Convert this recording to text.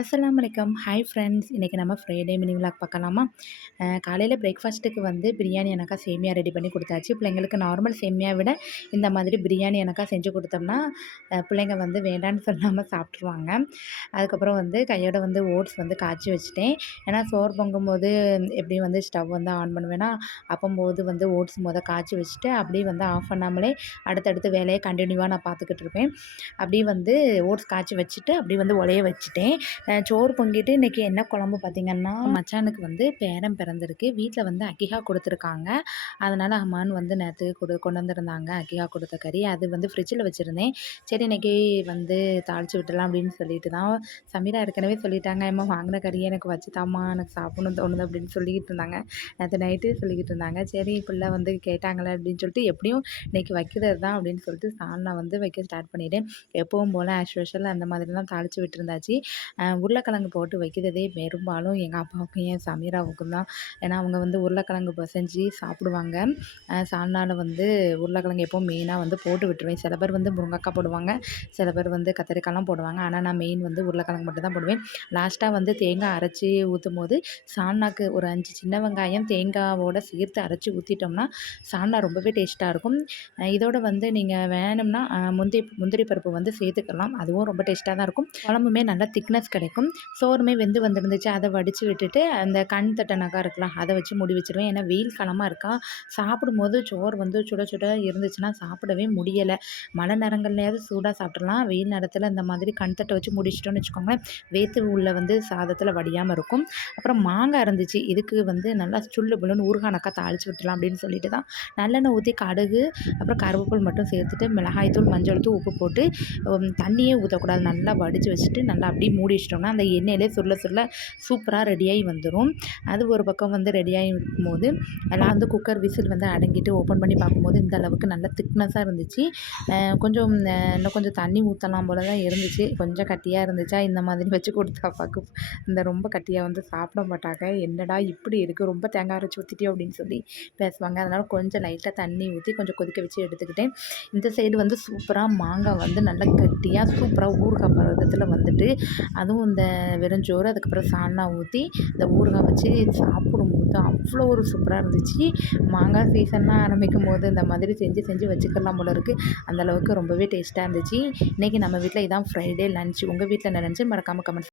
அஸ்ஸலாமு அலைக்கும். Hi friends. இன்றைக்கி நம்ம ஃப்ரைடே மினி விலாக் பார்க்கலாமா? காலையில் பிரேக்ஃபாஸ்ட்டுக்கு வந்து பிரியாணி எனக்கா சேமியா ரெடி பண்ணி கொடுத்தாச்சு. பிள்ளைங்களுக்கு நார்மல் சேமியா விட இந்த மாதிரி பிரியாணி எனக்கா செஞ்சு கொடுத்தோம்னா பிள்ளைங்க வந்து வேண்டான்னு சொல்லாமல் சாப்பிட்ருவாங்க. அதுக்கப்புறம் வந்து கையோட வந்து ஓட்ஸ் வந்து காய்ச்சி வச்சுட்டேன். ஏன்னா சோறு பொங்கும்போது எப்படியும் வந்து ஸ்டவ் வந்து ஆன் பண்ணுவேன்னா, அப்போம்போது வந்து ஓட்ஸ் காய்ச்சி வச்சுட்டு அப்படியே வந்து ஆஃப் பண்ணாமலே அடுத்தடுத்து வேலையை கண்டினியூவாக நான் பார்த்துக்கிட்டு இருப்பேன். அப்படியே வந்து ஓட்ஸ் காய்ச்சி வச்சுட்டு அப்படியே வந்து உலைய வச்சுட்டேன். சோறு பொங்கிட்டு இன்றைக்கி என்ன குழம்பு பார்த்திங்கன்னா, மச்சானுக்கு வந்து பேரன் பிறந்திருக்கு. வீட்டில் வந்து அக்கிகா கொடுத்துருக்காங்க. அதனால் அம்மான்னு வந்து நேற்று கொண்டு வந்திருந்தாங்க அக்கிகா கொடுத்த கறி. அது வந்து ஃப்ரிட்ஜில் வச்சுருந்தேன். சரி இன்றைக்கி வந்து தாளித்து விட்டுலாம் அப்படின்னு சொல்லிட்டு தான் சமீரா ஏற்கனவே சொல்லிட்டாங்க, "அம்மா வாங்கின கறியை எனக்கு வச்சு தாம்மா, எனக்கு சாப்பிடணும்னு தோணுது" அப்படின்னு சொல்லிக்கிட்டு இருந்தாங்க. நேற்று நைட்டு சொல்லிக்கிட்டு இருந்தாங்க. சரி பிள்ளை வந்து கேட்டாங்களே அப்படின்னு சொல்லிட்டு எப்படியும் இன்றைக்கி வைக்கிறது தான் அப்படின்னு சொல்லிட்டு சால்னா வந்து வைக்க ஸ்டார்ட் பண்ணிட்டேன். எப்பவும் போல் ஆஸ் யூஷுவல் அந்த மாதிரிலாம் தாளித்து விட்டுருந்தாச்சு. உருளைக்கிழங்கு போட்டு வைக்கிறதே பெரும்பாலும் எங்கள் அப்பாவுக்கும் என் சமீராவுக்கும் தான். ஏன்னா அவங்க வந்து உருளைக்கிழங்கு செஞ்சு சாப்பிடுவாங்க. சால்னாவில் வந்து உருளைக்கிழங்கு எப்போவும் மெயினாக வந்து போட்டு விட்டுருவேன். சில பேர் வந்து முருங்கைக்காய் போடுவாங்க, சில பேர் வந்து கத்திரிக்காய்லாம் போடுவாங்க. ஆனால் நான் மெயின் வந்து உருளைக்கிழங்கு மட்டும் தான் போடுவேன். லாஸ்ட்டாக வந்து தேங்காய் அரைச்சி ஊற்றும்போது சால்னாக்கு ஒரு 5 சின்ன வெங்காயம் தேங்காவோடு சேர்த்து அரைச்சி ஊற்றிட்டோம்னா சால்னா ரொம்பவே டேஸ்ட்டாக இருக்கும். இதோட வந்து நீங்கள் வேணும்னா முந்திரி பருப்பு வந்து சேர்த்துக்கலாம். அதுவும் ரொம்ப டேஸ்ட்டாக தான் இருக்கும். குழம்புமே நல்லா திக்னஸ் கிடைக்கும். சோறுமே வெந்து வந்துருந்துச்சு. அதை வடித்து விட்டுட்டு அந்த கண் தட்டனக்கா இருக்கலாம் அதை வச்சு மூடி வச்சுருவேன். ஏன்னா வெயில் காலமாக இருக்கா, சாப்பிடும்போது சோறு வந்து சுட சுட இருந்துச்சுன்னா சாப்பிடவே முடியலை. மழை நேரங்கள்லையாவது சூடாக சாப்பிட்றலாம். வெயில் நேரத்தில் இந்த மாதிரி கண் தட்டை வச்சு முடிச்சிட்டோன்னு வச்சுக்கோங்களேன், வேத்து உள்ள வந்து சாதத்தில் வடியாமல் இருக்கும். அப்புறம் மாங்காய் இருந்துச்சு. இதுக்கு வந்து நல்லா சுள்ளு புல்லுன்னு ஊறுகானக்கா தாளித்து விட்டுலாம் அப்படின்னு சொல்லிட்டு தான் நல்லெண்ணெய் ஊற்றி கடுகு அப்புறம் கருவேப்பிலை மட்டும் சேர்த்துட்டு மிளகாய்த்தூள் மஞ்சள் தூள் உப்பு போட்டு தண்ணியே ஊற்றக்கூடாது, நல்லா வடித்து வச்சுட்டு நல்லா அப்படியே மூடி வச்சிட்டோம்னா அந்த எண்ணெயிலே சுருள சுருள சூப்பராக ரெடியாகி வந்துடும். அது ஒரு பக்கம் வந்து ரெடியாகி இருக்கும்போது எல்லாம் வந்து குக்கர் விசில் வந்து அடங்கிட்டு ஓப்பன் பண்ணி பார்க்கும்போது இந்த அளவுக்கு நல்லா திக்னஸாக இருந்துச்சு. கொஞ்சம் இன்னும் கொஞ்சம் தண்ணி ஊற்றலாம் போல தான் இருந்துச்சு. கொஞ்சம் கட்டியாக இருந்துச்சா, இந்த மாதிரி வச்சு கொடுத்தா அப்பாவுக்கு இந்த ரொம்ப கட்டியாக வந்து சாப்பிட மாட்டாங்க. என்னடா இப்படி இருக்குது, ரொம்ப தேங்காய் அரைச்சி ஊற்றிட்டியோ அப்படின்னு சொல்லி பேசுவாங்க. அதனால் கொஞ்சம் லைட்டாக தண்ணி ஊற்றி கொஞ்சம் கொதிக்க வச்சு எடுத்துக்கிட்டேன். இந்த சைடு வந்து சூப்பராக மாங்காய் வந்து நல்லா கட்டியாக சூப்பராக ஊறுகாய் பதத்தில் வந்துட்டு, அதுவும் இந்த வெறுஞ்சோறு அதுக்கப்புறம் சால்னா ஊற்றி இந்த ஊறுகாய் வச்சு சாப்பிடும்போது அவ்வளோ ஒரு சூப்பராக இருந்துச்சு. மாங்காய் சீசன்லாம் ஆரம்பிக்கும்போது இந்த மாதிரி செஞ்சு செஞ்சு வச்சுக்கலாம் போல இருக்குது. அந்தளவுக்கு ரொம்பவே டேஸ்ட்டாக இருந்துச்சு. இன்றைக்கி நம்ம வீட்டில் இதான் ஃப்ரைடே லன்ச். உங்கள் வீட்டில் என்ன லன்ச்சு மறக்காமல் கமெண்ட்ஸ்